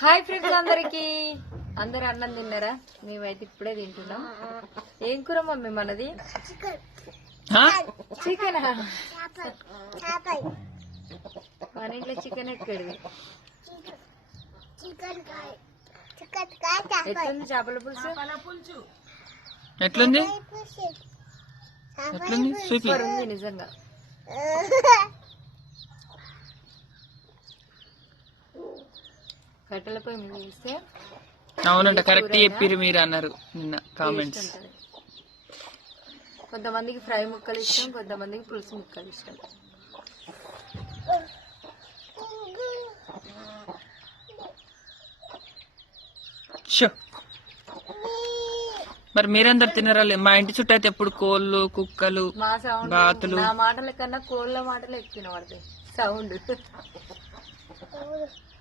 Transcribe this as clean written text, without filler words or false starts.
Hi friends అందరికి. అందరు అన్నం తిన్నారా? మేమైతే ఇప్పుడే తింటున్నాం. ఏం కూర మమ్మీ మనది? చికెన్. మన ఇంట్లో చికెన్ ఎక్కడిది? ఎట్లుంది చేపల పులుసు? ఎట్లుంది ఎట్లుంది సూపర్ ఉంది నిజంగా. కట్టెలపై మీద వేస్తే అవునంట, కరెక్ట్ చెప్పిరు మీరు అన్నారు నిన్న కామెంట్స్. కొంతమందికి ఫ్రై ముక్కలు ఇష్టం, కొంతమందికి పులుసు ముక్కలు ఇష్టం. మరి మీరందరు తినరా? మా ఇంటి చుట్టూ అయితే ఎప్పుడు కోళ్ళు, కుక్కలు, మా సౌండ్, బాతులు. నా మాటల కన్నా కోళ్ళ మాటలు ఎక్కువ వినబడతాయి సౌండ్.